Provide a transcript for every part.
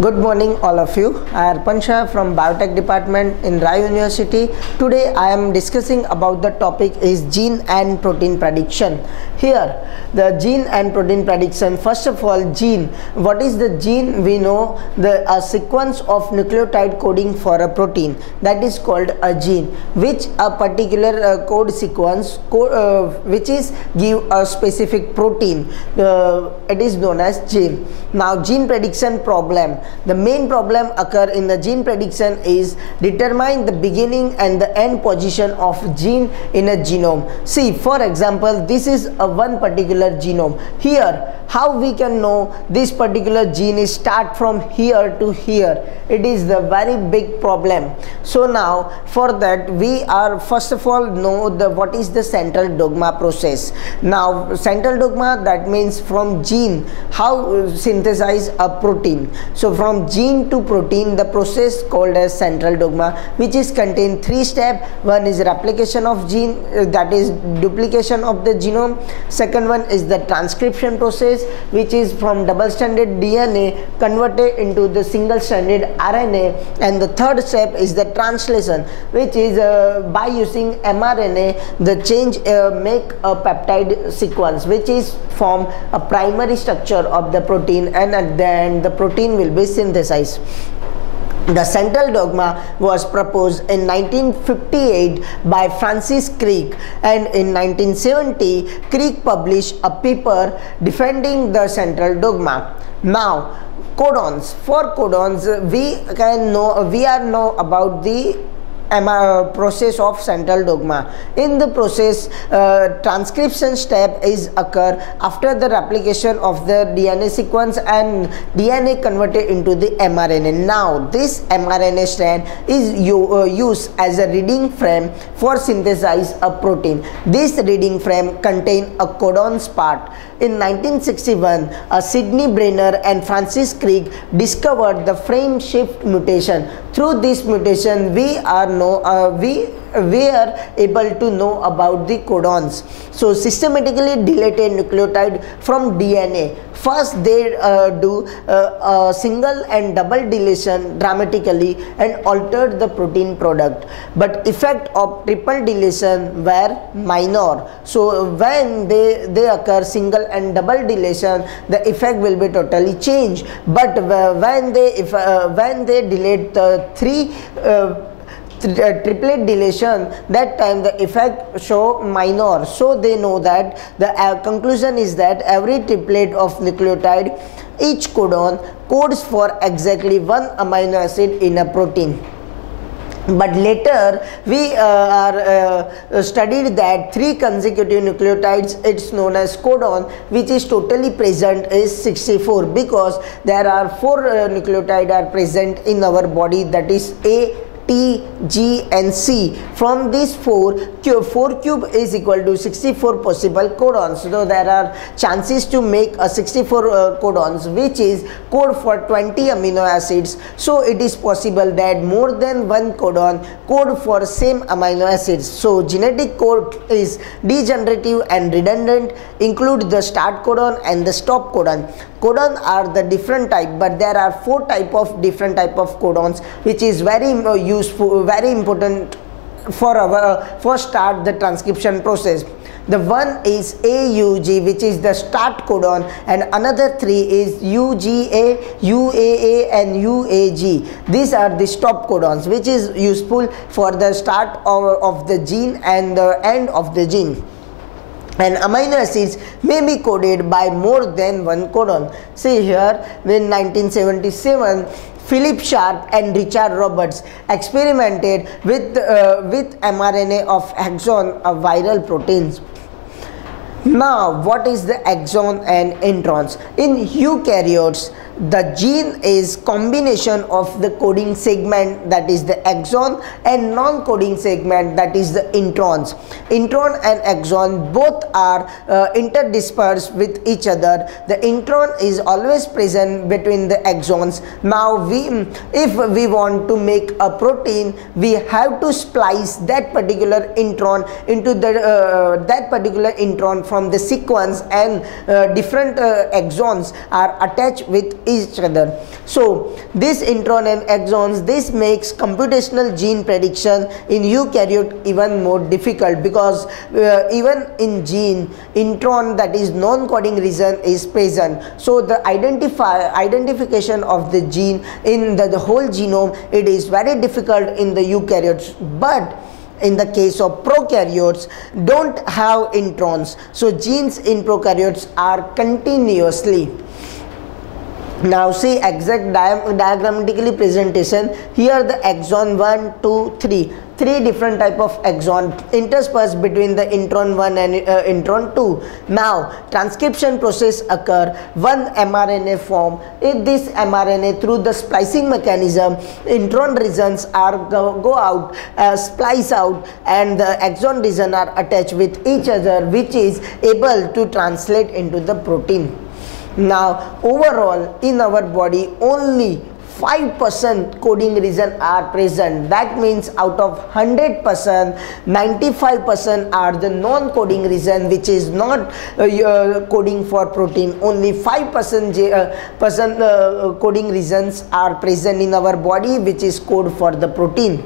Good morning all of you. I am Pansha from Biotech department in Rai University. Today I am discussing about the topic is gene and protein prediction. Here the gene and protein prediction. First of all, gene. What is the gene? We know a sequence of nucleotide coding for a protein, that is called a gene, which a particular code sequence which is give a specific protein. It is known as gene. Now gene prediction problem. The main problem occur in the gene prediction is determine the beginning and the end position of gene in a genome. See, for example, this is a one particular genome. Here, how we can know this particular gene is start from here to here? It is the very big problem. So now for that we are first of all know what is the central dogma process. Now central dogma, that means from gene how synthesize a protein. So from gene to protein, the process called as central dogma, which is contain three steps. One is replication of gene, that is duplication of the genome. Second one is the transcription process, which is from double stranded DNA converted into the single stranded RNA, and the third step is the translation, which is by using mRNA the change make a peptide sequence, which is form a primary structure of the protein, and at the end the protein will be synthesized. The central dogma was proposed in 1958 by Francis Crick, and in 1970 Crick published a paper defending the central dogma. Now codons. For codons we are know about the process of central dogma. In the process, transcription step is occur after the replication of the DNA sequence and DNA converted into the mRNA. Now this mRNA strand is used as a reading frame for synthesize a protein. This reading frame contain a codons part. In 1961, Sidney Brenner and Francis Crick discovered the frame shift mutation. Through this mutation, we are able to know about the codons. So systematically deleted nucleotide from DNA. First they do a single and double deletion dramatically and altered the protein product, but effect of triple deletion were minor. So when they occur single and double deletion, the effect will be totally changed. But when they delete the triplet deletion, that time the effect show minor. So they know that the conclusion is that every triplet of nucleotide, each codon codes for exactly one amino acid in a protein. But later we studied that three consecutive nucleotides, it's known as codon, which is totally present is 64, because there are four nucleotides are present in our body, that is A, T, G and C. From these 4 cube is equal to 64 possible codons. So there are chances to make a 64 codons, which is code for 20 amino acids. So it is possible that more than one codon code for same amino acids. So genetic code is degenerative and redundant, include the start codon and the stop codon. Codon are the different type, but there are 4 different type of codons, which is very useful, very important for start the transcription process. The one is AUG, which is the start codon, and another 3 is UGA, UAA and UAG. These are the stop codons, which is useful for the start of the gene and the end of the gene. And amino acids may be coded by more than one codon. See here, in 1977, Philip Sharp and Richard Roberts experimented with mRNA of exon of viral proteins. Now, what is the exon and introns? In eukaryotes, the gene is combination of the coding segment, that is the exon, and non-coding segment, that is the introns. Intron and exon both are interdispersed with each other. The intron is always present between the exons. Now if we want to make a protein, we have to splice that particular intron into the that particular intron from the sequence, and different exons are attached with each other. So this intron and exons, this makes computational gene prediction in eukaryote even more difficult, because even in gene, intron, that is non-coding region, is present. So the identification of the gene in the whole genome, it is very difficult in the eukaryotes. But in the case of prokaryotes, don't have introns, so genes in prokaryotes are continuously. Now see exact diagrammatically presentation. Here the exon 1, 2, 3, three different type of exon interspersed between the intron 1 and intron 2. Now transcription process occur, one mRNA form. If this mRNA, through the splicing mechanism, intron regions are go out, splice out, and the exon region are attached with each other, which is able to translate into the protein. Now overall in our body only 5% coding region are present. That means out of 100%, 95% are the non-coding region, which is not coding for protein. Only 5% coding regions are present in our body, which is code for the protein.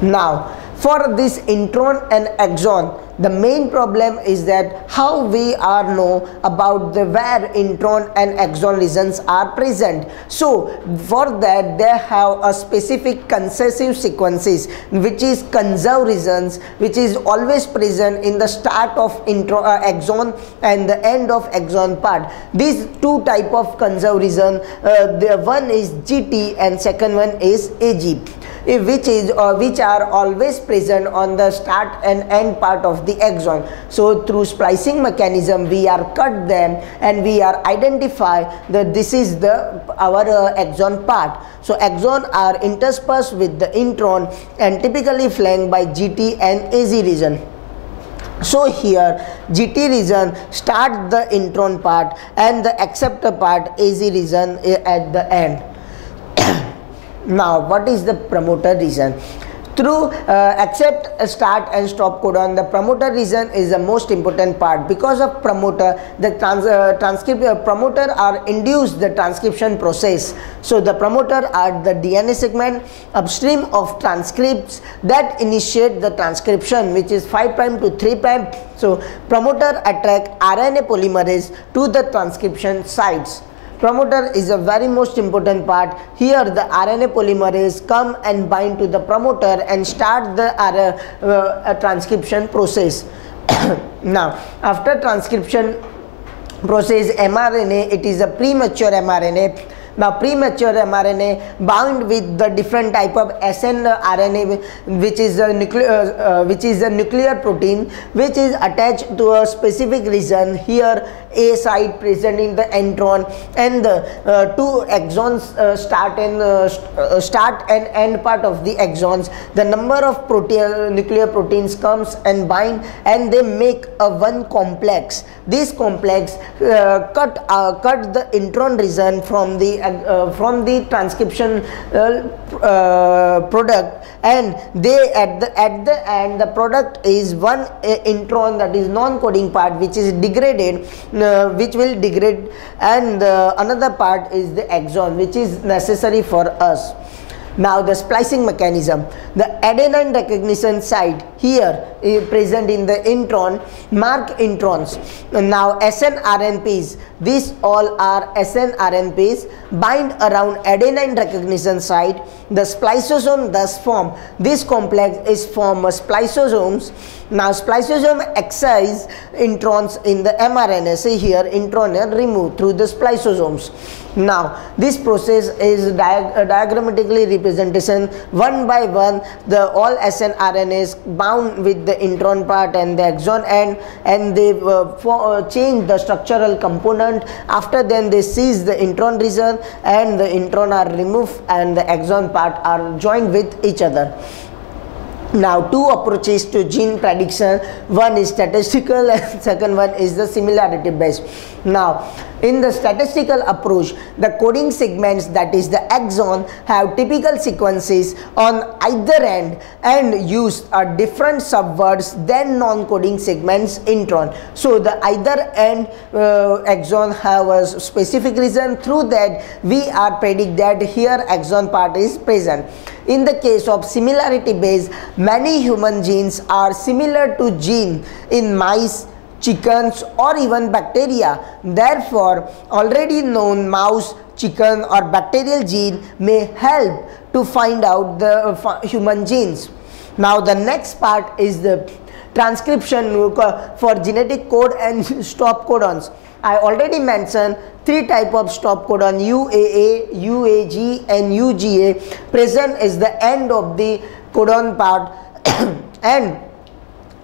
Now for this intron and exon, the main problem is that how we are know about the where intron and exon regions are present. So for that they have a specific concessive sequences, which is conserved regions, which is always present in the start of exon and the end of exon part. These two type of conserved region, the one is GT and second one is AG, which are always present on the start and end part of the exon. So through splicing mechanism we are cut them and we are identify that this is the our exon part. So exon are interspersed with the intron and typically flanked by GT and AZ region. So here GT region start the intron part and the acceptor part AZ region at the end. Now what is the promoter region? Through accept, start and stop codon, the promoter region is the most important part. Because of promoter, the promoter are induced the transcription process. So the promoter are the DNA segment upstream of transcripts that initiate the transcription, which is 5' to 3'. So promoter attract RNA polymerase to the transcription sites. Promoter is a very most important part. Here the RNA polymerase come and bind to the promoter and start the transcription process. Now after transcription process, mRNA, it is a premature mRNA. Now premature mRNA bound with the different type of snRNA, which is a nuclear protein, which is attached to a specific region. Here A site present in the intron, and the two exons start and end part of the exons. The number of nuclear proteins comes and bind, and they make a one complex. This complex cut the intron region from the transcription product, and they at the end the product is one intron, that is non-coding part, which is degraded, which will degrade, and another part is the exon, which is necessary for us. Now the splicing mechanism, the adenine recognition site here is present in the intron mark introns. Now snRNPs, these all are snRNPs bind around adenine recognition site. The spliceosome thus form. This complex is form spliceosomes. Now spliceosome excise introns in the mRNA. See here intron are removed through the spliceosomes. Now this process is diagrammatically representation one by one. The all snRNAs bound with the intron part and the exon end, and they change the structural component. After then they seize the intron region, and the intron are removed and the exon part are joined with each other. Now two approaches to gene prediction, one is statistical and second one is the similarity based. Now, in the statistical approach, the coding segments, that is the exon, have typical sequences on either end and use different subwords than non-coding segments intron. So the either end exon have a specific reason, through that we are predict that here exon part is present. In the case of similarity base, many human genes are similar to gene in mice, chickens, or even bacteria. Therefore, already known mouse, chicken, or bacterial gene may help to find out the human genes. Now, the next part is the transcription for genetic code and stop codons. I already mentioned three type of stop codon: UAA, UAG, and UGA. Present is the end of the codon part and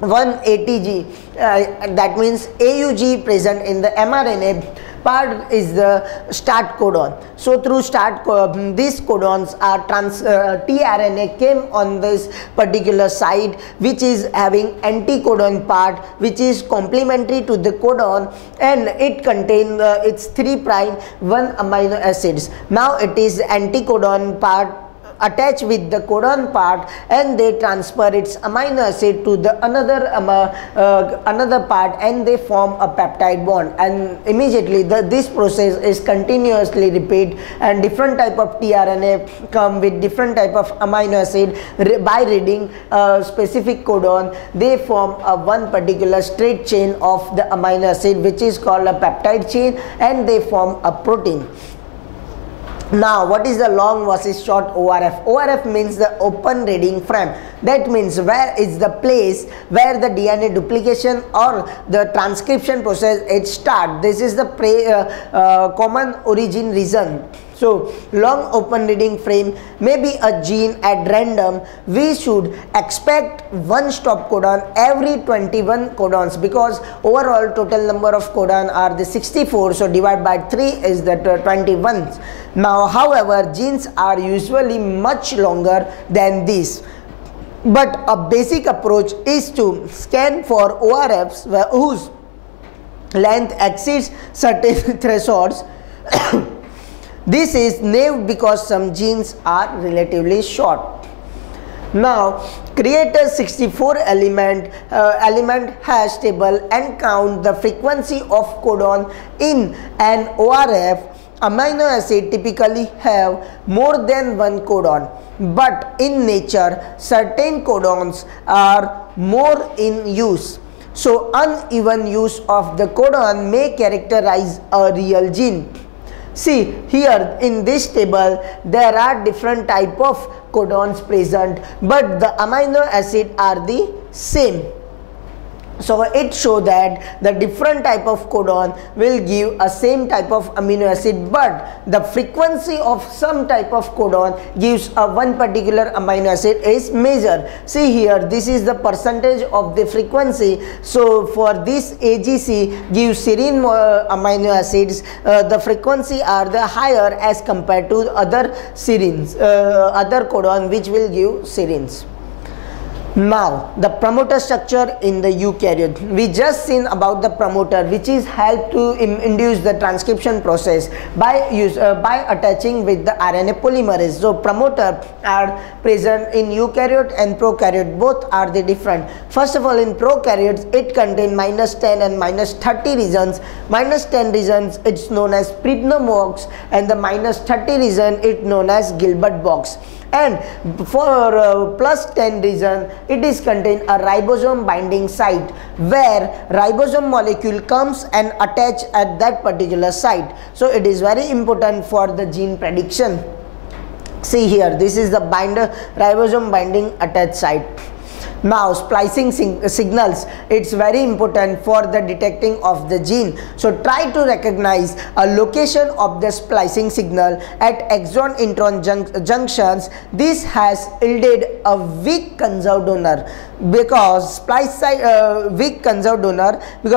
one ATG, that means AUG present in the mRNA part is the start codon. So through start these codons are tRNA came on this particular site, which is having anticodon part, which is complementary to the codon, and it contains its 3' 1 amino acids. Now it is anticodon part attach with the codon part, and they transfer its amino acid to the another part, and they form a peptide bond, and immediately this process is continuously repeat, and different type of tRNA come with different type of amino acid. By reading a specific codon, they form a one particular straight chain of the amino acid, which is called a peptide chain, and they form a protein. Now, what is the long versus short ORF? ORF means the open reading frame. That means where is the place where the DNA duplication or the transcription process it start. This is the common origin region. So, long open reading frame may be a gene at random. We should expect one stop codon every 21 codons, because overall total number of codon are the 64. So, divide by 3 is the 21. Now, however, genes are usually much longer than this. But a basic approach is to scan for ORFs whose length exceeds certain thresholds. This is naive because some genes are relatively short. Now, create a 64 element hash table and count the frequency of codon in an ORF. Amino acid typically have more than one codon, but in nature certain codons are more in use. So uneven use of the codon may characterize a real gene. See here in this table there are different type of codons present, but the amino acid are the same. So it shows that the different type of codon will give a same type of amino acid, but the frequency of some type of codon gives a one particular amino acid is measured. See here, this is the percentage of the frequency. So for this AGC gives serine amino acids, the frequency are the higher as compared to other serines, other codon which will give serines. Now, the promoter structure in the eukaryote. We just seen about the promoter, which is help to induce the transcription process by attaching with the RNA polymerase. So, promoter are present in eukaryote and prokaryote. Both are the different. First of all, in prokaryotes, it contains -10 and -30 regions. -10 regions, it's known as Pridno box, and the -30 region, it's known as Gilbert box. And for +10 region, it is contain a ribosome binding site, where ribosome molecule comes and attach at that particular site. So it is very important for the gene prediction. See here, this is the ribosome binding attached site. Now, splicing signals, it's very important for the detecting of the gene. So try to recognize a location of the splicing signal at exon intron junctions. This has yielded a weak conserved donor because splice site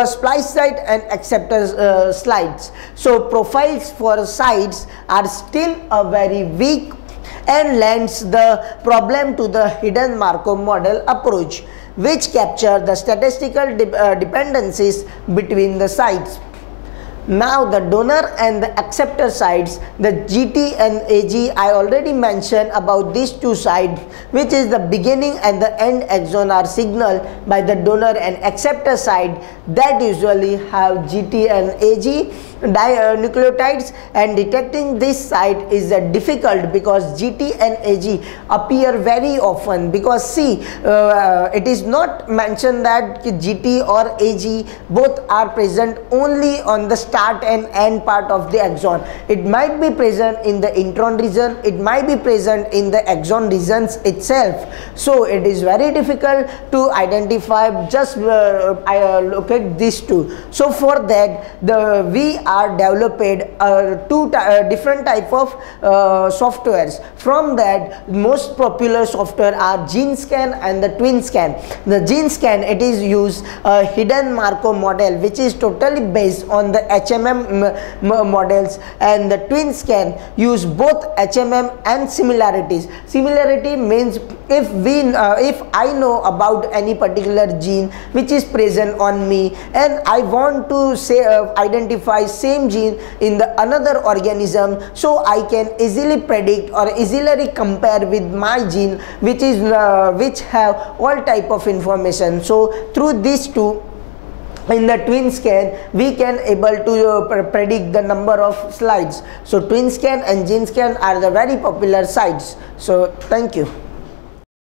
splice site and acceptor slides. So profiles for sites are still a very weak and lends the problem to the hidden Markov model approach, which capture the statistical dependencies between the sites. Now the donor and the acceptor sites, the GT and AG, I already mentioned about these two sides, which is the beginning and the end exon are signaled by the donor and acceptor side that usually have GT and AG nucleotides, and detecting this site is difficult because GT and AG appear very often, because see, it is not mentioned that GT or AG both are present only on the start and end part of the axon. It might be present in the intron region, it might be present in the axon regions itself. So it is very difficult to identify, just locate these two. So for that we are developed two different type of softwares. From that, most popular software are GeneScan and the TwinScan. The GeneScan, it is use a hidden Markov model which is totally based on the HMM models, and the TwinScan use both HMM and similarities. Similarity means if I know about any particular gene which is present on me and I want to say identify same gene in the another organism, so I can easily predict or easily compare with my gene which is which have all type of information. So through these two, in the TwinScan we can able to predict the number of slides. So TwinScan and GeneScan are the very popular sites. So thank you.